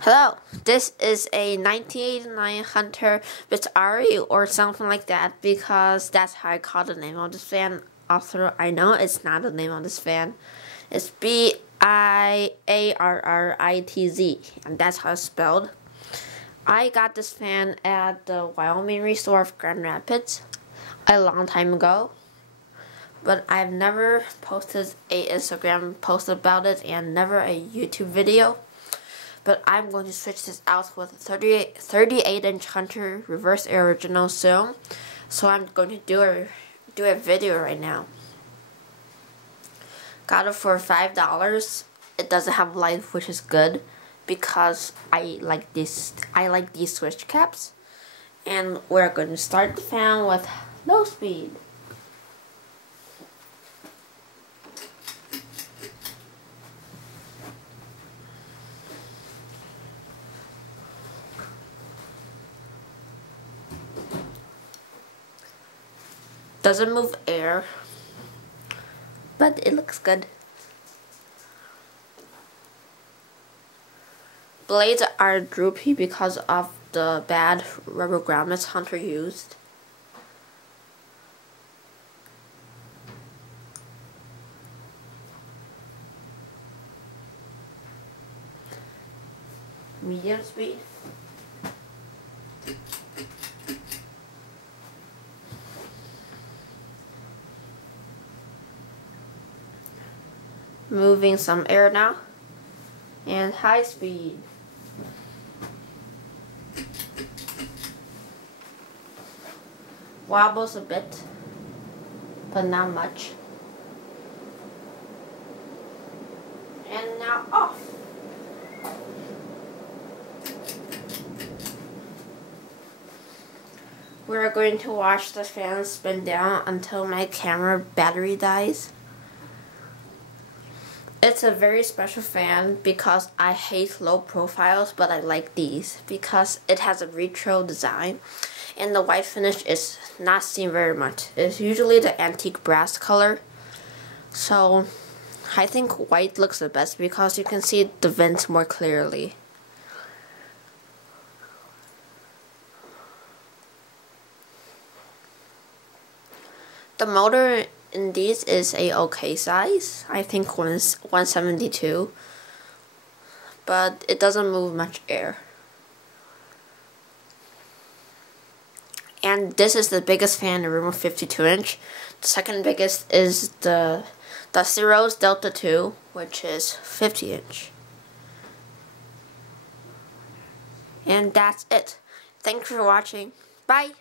Hello, this is a 1989 Hunter Biarritz or something like that because that's how I call the name of this fan. Also, I know it's not the name of this fan. It's Biarritz, and that's how it's spelled. I got this fan at the Wyoming resort of Grand Rapids a long time ago, but I've never posted a Instagram post about it and never a YouTube video. But I'm going to switch this out with a 38-inch Hunter reverse air original soon. So I'm going to do a video right now. Got it for $5. It doesn't have light, which is good because I like these switch caps. And we're going to start the fan with low speed. Doesn't move air, but it looks good. Blades are droopy because of the bad rubber grommets Hunter used. Medium speed. Moving some air now, and high speed. Wobbles a bit, but not much. And now off. We're going to watch the fan spin down until my camera battery dies. It's a very special fan because I hate low profiles, but I like these because it has a retro design and the white finish is not seen very much. It's usually the antique brass color. So I think white looks the best because you can see the vents more clearly. The motor in these is a okay size. I think 172, but it doesn't move much air. And this is the biggest fan in the room, 52-inch. The second biggest is the Ciro's Delta 2, which is 50-inch. And that's it. Thanks for watching. Bye.